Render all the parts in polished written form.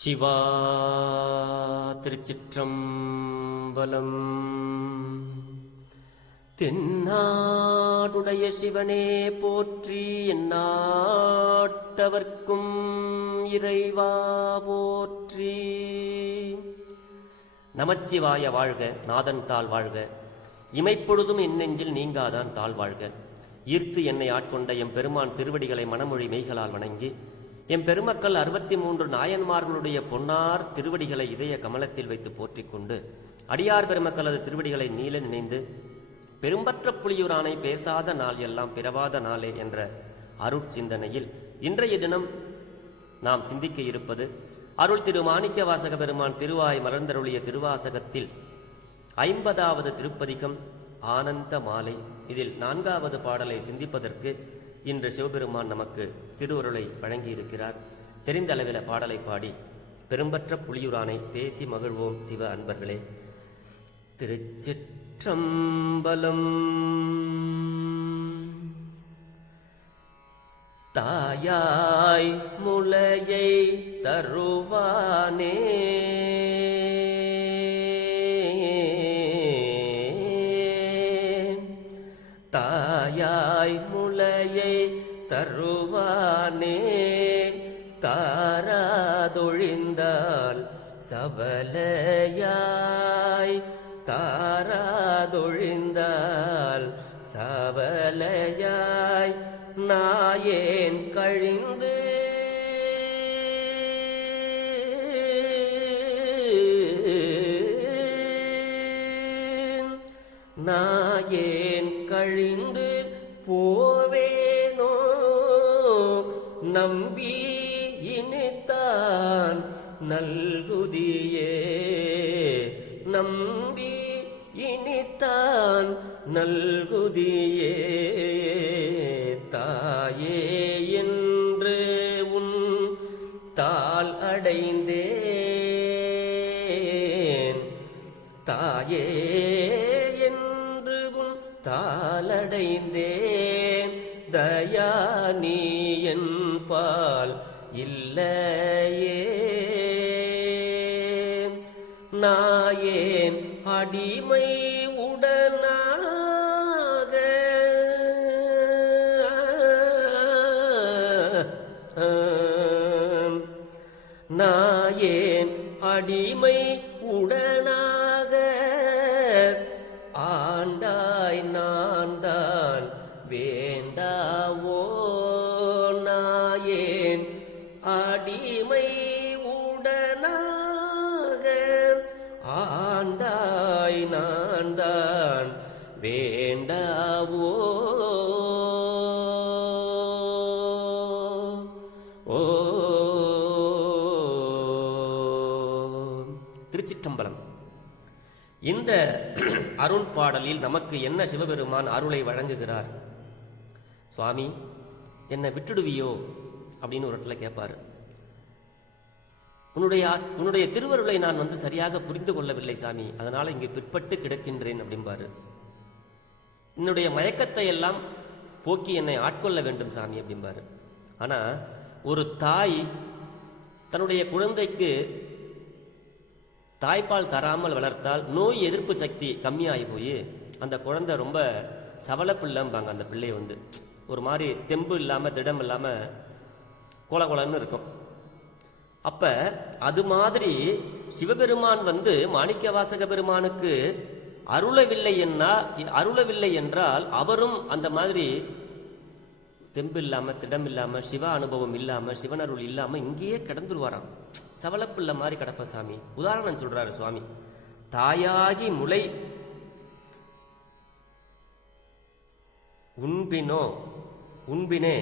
சிவா திருச்சிற்றம்பலம். தென்னாடுடைய சிவனே போற்றி, எந்நாட்டவர்க்கும் இறைவா போற்றி. நமச்சிவாய வாழ்க, நாதன் தாள் வாழ்க, இமைப்பொழுதும் என் நெஞ்சில் நீங்காதான் தாழ் வாழ்க. ஈர்த்து என்னை ஆட்கொண்ட எம் பெருமான் திருவடிகளை மனமொழி மெய்களால் வணங்கி, எம் பெருமக்கள் 63 நாயன்மார்களுடைய பொன்னார் திருவடிகளை இதய கமலத்தில் வைத்து போற்றிக் கொண்டு, அடியார் பெருமக்களது திருவடிகளை நீல நினைந்து, பெரும்பற்ற புலியூரானை பேசாத நாள் எல்லாம் பிறவாத நாளே என்ற அருட்சிந்தனையில் இன்றைய தினம் நாம் சிந்திக்க இருப்பது அருள் திரு மாணிக்க வாசக பெருமான் திருவாய் மலர்ந்தருளிய திருவாசகத்தில் 50வது திருப்பதிகம் ஆனந்த மாலை. இதில் 4வது பாடலை சிந்திப்பதற்கு இன்று சிவபெருமான் நமக்கு திருவருளை வழங்கியிருக்கிறார். தெரிந்த அளவில் பாடலை பாடி பெரும்பற்ற புலியூரானை பேசி மகிழ்வோம் சிவ அன்பர்களே. திருச்சிற்றம்பலம். தாயாய் முலையை தருவானே, தாயாய் முலையை தருவானே, தாராதொழிந்தால் சபலையாய், தாராதொழிந்தால் சபலையாய், நாயேன் கழிந்து நாயேன் கழிந்து போவேனோ, நம்பி இனித்தான் நல்குதியே, நம்பி இனித்தான் நல்குதியே. தாயே என்று உன் தாள் அடைந்தேன், தாயே என்று உன் தாளடைந்தேன், தயா நீ என் பால் இல்லையே, நாயேன் அடிமை உடனாக, நாயேன் அடிமை உடனாக, ஆண்டாய் நான் தான் வேண்டாவோ, நாயேன் அடிமை உடனாக, ஆண்டாய் நான் தான் வேண்டாவோ. ஓ திருச்சிற்றம்பலம். இந்த அருள் பாடலில் நமக்கு என்ன சிவபெருமான் அருளை வழங்குகிறார்? சுவாமி, என்னை விட்டுடுவியோ அப்படின்னு ஒரு இடத்துல கேட்பாரு. உன்னுடைய திருவருளை நான் சரியாக புரிந்து கொள்ளவில்லை சாமி, அதனால இங்கே பிற்பட்டு கிடக்கின்றேன் அப்படிம்பாரு. என்னுடைய மயக்கத்தை எல்லாம் போக்கி என்னை ஆட்கொள்ள வேண்டும் சாமி அப்படிம்பாரு. ஆனா ஒரு தாய் தன்னுடைய குழந்தைக்கு தாய்ப்பால் தராமல் வளர்த்தால் நோய் எதிர்ப்பு சக்தி கம்மியாகி போய் அந்த குழந்தை ரொம்ப சவலப்பிள்ளைம்பாங்க. அந்த பிள்ளை ஒரு மாதிரி தெம்பு இல்லாமல் திடம் இல்லாமல் கோலகோலன்னு இருக்கும். அப்போ அது மாதிரி சிவபெருமான் மாணிக்க வாசக பெருமானுக்கு அருளவில்லை என்றால் அவரும் அந்த மாதிரி தெம்பு இல்லாமல் திடம் இல்லாமல் சிவ அனுபவம் இல்லாமல் சிவனருள் இல்லாமல் இங்கேயே கிடந்துருவாராம். சவலப்பிள்ளை மாதிரி கிடப்ப சாமி. உதாரணம் சொல்றாரு சுவாமி. தாயாகி முளை உண்பினே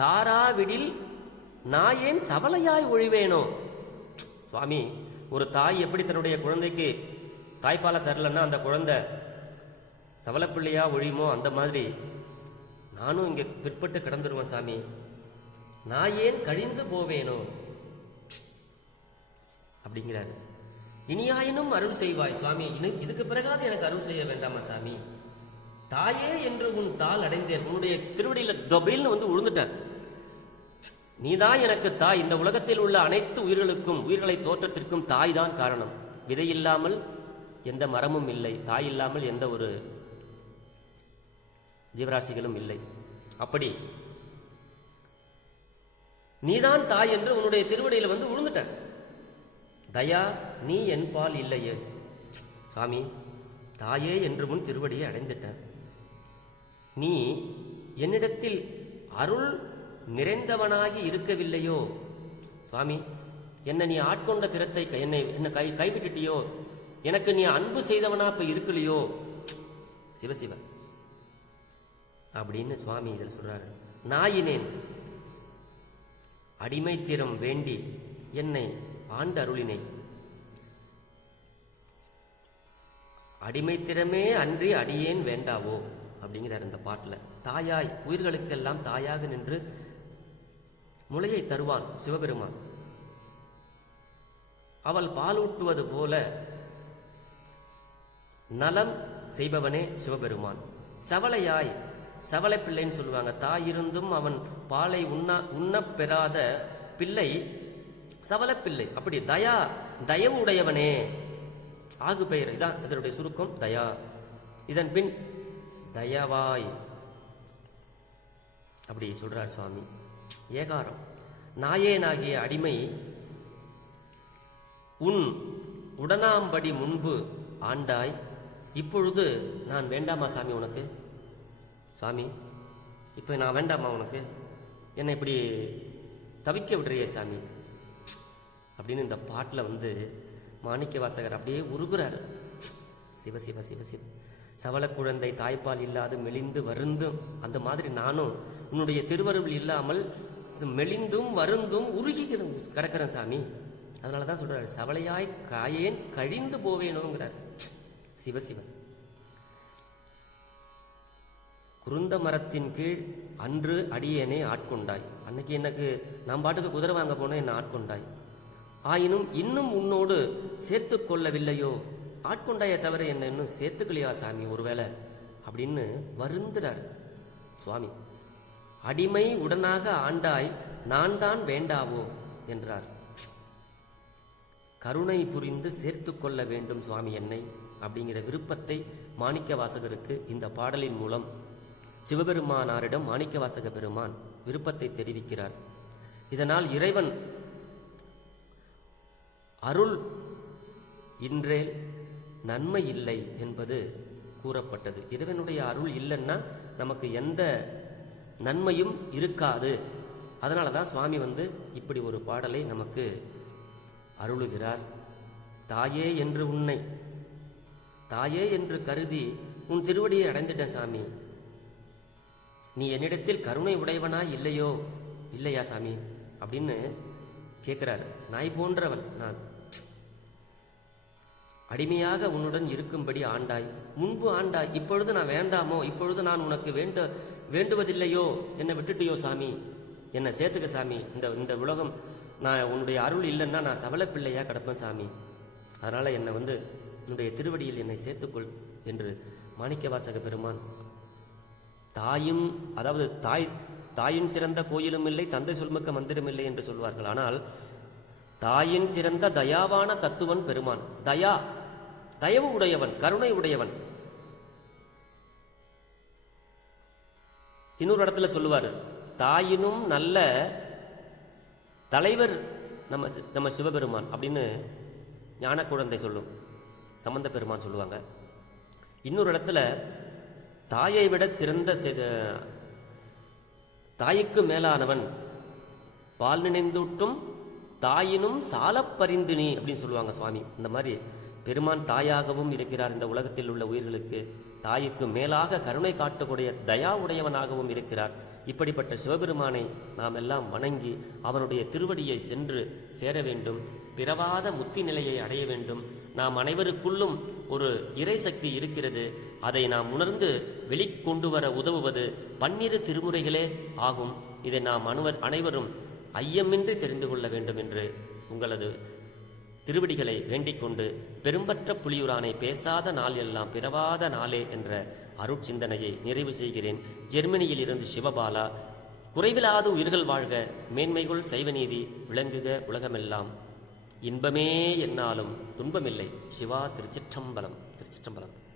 தாராவிடில் நாயேன் சவலையாய் ஒழிவேனோ. சுவாமி, ஒரு தாய் எப்படி தன்னுடைய குழந்தைக்கு தாய்ப்பாலை தரலன்னா அந்த குழந்தை சவலப்பிள்ளையா ஒழியுமோ, அந்த மாதிரி நானும் இங்கே பிற்பட்டு கிடந்துருவேன் சாமி, நான் ஏன் கழிந்து போவேனோ அப்படிங்கிறாரு. இனியாயினும் அருள் செய்வாய் சுவாமி, இதுக்கு பிறகாது எனக்கு அருள் செய்ய வேண்டாமா சாமி, தாயே என்று உன் தாள் அடைந்தேன், உன்னுடைய திருவடியில் தொபைல்னு விழுந்துட்டேன். நீதான் எனக்கு தாய். இந்த உலகத்தில் உள்ள அனைத்து உயிர்களுக்கும், உயிர்களை தோற்றத்திற்கும் தாய் தான் காரணம். விதை இல்லாமல் எந்த மரமும் இல்லை, தாய் இல்லாமல் எந்த ஒரு ஜீவராசிகளும் இல்லை. அப்படி நீதான் தாய் என்று உன்னுடைய திருவடியில் வந்து விழுந்துட்ட. தயா நீ என் பால் இல்லையே. சாமி, தாயே என்று முன் திருவடியை அடைந்துட்ட. நீ என்னிடத்தில் அருள் நிறைந்தவனாகி இருக்கவில்லையோ சுவாமி? என்னை நீ ஆட்கொண்ட திறத்தை என்னை கைவிட்டுட்டியோ? எனக்கு நீ அன்பு செய்தவனா இப்ப இருக்கலையோ? சிவசிவ அப்படின்னு சுவாமி இதில் சொல்றாரு. நாயினேன் அடிமை திறம் வேண்டி என்னை ஆண்டு அருளினை. அடிமை திறமே அன்றி அடியேன் வேண்டாவோ அப்படிங்கிறார் இந்த பாட்டில். தாயாய், உயிர்களுக்கெல்லாம் தாயாக நின்று முளையை தருவான் சிவபெருமான். அவள் பாலூட்டுவது போல நலம் செய்பவனே சிவபெருமான். சவளையாய், சவளை பிள்ளைன்னு சொல்லுவாங்க. தாய் இருந்தும் அவன் பாலை உண்ணப் பெறாத பிள்ளை சவளப்பிள்ளை. அப்படி தயா, தயவு உடையவனே. ஆகு பெயர் இதான் இதனுடைய சுருக்கம், தயா. இதன் பின் தயவாய் அப்படி சொல்றார் சுவாமி. ஏகாரம். நாயேனாகிய அடிமை உன் உடனாம்படி முன்பு ஆண்டாய். இப்பொழுது நான் வேண்டாமா சாமி உனக்கு? சாமி, இப்போ நான் வேண்டாமா உனக்கு? என்னை இப்படி தவிக்க விடுறியே சாமி அப்படின்னு இந்த பாட்டில் வந்து மாணிக்க வாசகர் அப்படியே உருகுறாரு. சிவசிவ சிவசிவ. சவள குழந்தை தாய்ப்பால் இல்லாது மெலிந்து வருந்தும் அந்த மாதிரி நானும் உன்னுடைய திருவருள் இல்லாமல் மெலிந்தும் வருந்தும் உருகி கிடக்கிறேன் சாமி. அதனால தான் சொல்றாரு, சவளையாய் காயேன் கழிந்து போவேணுங்கிறார். சிவசிவன். குருந்த மரத்தின் கீழ் அன்று அடியேனே ஆட்கொண்டாய். அன்னைக்கு எனக்கு நான் பாட்டுக்கு குதிரை வாங்க போனேன், என்னை ஆட்கொண்டாய். ஆயினும் இன்னும் உன்னோடு சேர்த்து கொள்ளவில்லையோ? ஆட்கொண்டாயே தவிர என்ன இன்னும் சேர்த்துக்கலையா சாமி ஒருவேளை அப்படின்னு வருந்துறார் சுவாமி. அடிமை உடனாக ஆண்டாய், நான் தான் வேண்டாவோ என்றார். கருணை புரிந்து சேர்த்து கொள்ள வேண்டும் சுவாமி என்னை அப்படிங்கிற விருப்பத்தை மாணிக்க வாசகருக்கு இந்த பாடலின் மூலம் சிவபெருமானாரிடம் மாணிக்க வாசக பெருமான் விருப்பத்தை தெரிவிக்கிறார். இதனால் இறைவன் அருள் இன்றேல் நன்மை இல்லை என்பது கூறப்பட்டது. இறைவனுடைய அருள் இல்லைன்னா நமக்கு எந்த நன்மையும் இருக்காது. அதனால தான் சுவாமி வந்து இப்படி ஒரு பாடலை நமக்கு அருளுகிறார். தாயே என்று உன்னை தாயே என்று கருதி உன் திருவடியை அடைந்துட்ட சாமி. நீ என்னிடத்தில் கருணை உடையவனா இல்லையோ? இல்லையா சாமி அப்படின்னு கேட்கிறார். நாய் போன்றவன் நான், அடிமையாக உன்னுடன் இருக்கும்படி ஆண்டாய். முன்பு ஆண்டாய், இப்பொழுது நான் வேண்டாமோ? இப்பொழுது நான் உனக்கு வேண்டுவதில்லையோ? என்னை விட்டுட்டியோ சாமி? என்னை சேர்த்துக்க சாமி. இந்த உலகம் நான் உன்னுடைய அருள் இல்லைன்னா நான் சவள பிள்ளையா கிடப்பேன் சாமி. அதனால் என்னை வந்து உன்னுடைய திருவடியில் என்னை சேர்த்துக்கொள் என்று மாணிக்க வாசக பெருமான் தாயும், அதாவது தாயின் சிறந்த கோயிலும் இல்லை, தந்தை சொல்மிக்க மந்திரம் இல்லை என்று சொல்வார்கள். ஆனால் தாயின் சிறந்த தயாவான தத்துவன் பெருமான். தயா, தயவு உடையவன், கருணை உடையவன். இன்னொரு இடத்துல சொல்லுவார், தாயினும் நல்ல தலைவர் நம்ம சிவபெருமான் அப்படின்னு ஞான குழந்தை சொல்லும், சம்பந்த பெருமான் சொல்லுவாங்க. இன்னொரு இடத்துல தாயை விட சிறந்த தாய்க்கு மேலானவன் பால் நினைந்தூட்டும் தாயினும் சாலப்பரிந்தினி அப்படின்னு சொல்லுவாங்க சுவாமி. இந்த மாதிரி பெருமான் தாயாகவும் இருக்கிறார் இந்த உலகத்தில் உள்ள உயிர்களுக்கு. தாய்க்கு மேலாக கருணை காட்டக்கூடிய தயா உடையவனாகவும் இருக்கிறார். இப்படிப்பட்ட சிவபெருமானை நாம் எல்லாம் வணங்கி அவனுடைய திருவடியை சென்று சேர வேண்டும். பிறவாத முத்தி நிலையை அடைய வேண்டும். நாம் அனைவருக்குள்ளும் ஒரு இறை சக்தி இருக்கிறது. அதை நாம் உணர்ந்து வெளிக்கொண்டு வர உதவுவது 12 திருமுறைகளே ஆகும். இதை நாம் அனைவரும் ஐயமின்றி தெரிந்து கொள்ள வேண்டும் என்று உங்களது திருவடிகளை வேண்டிக் கொண்டு, பெரும்பற்ற புலியூரானை பேசாத நாள் எல்லாம் பிறவாத நாளே என்ற அருட்சிந்தனையை நிறைவு செய்கிறேன். ஜெர்மனியில் இருந்து சிவபாலா. குறைவிலாது உயிர்கள் வாழ்க, மேன்மைகுள் சைவநீதி விளங்குக உலகமெல்லாம். இன்பமே என்னாலும் துன்பமில்லை. சிவா திருச்சிற்றம்பலம். திருச்சிற்றம்பலம்.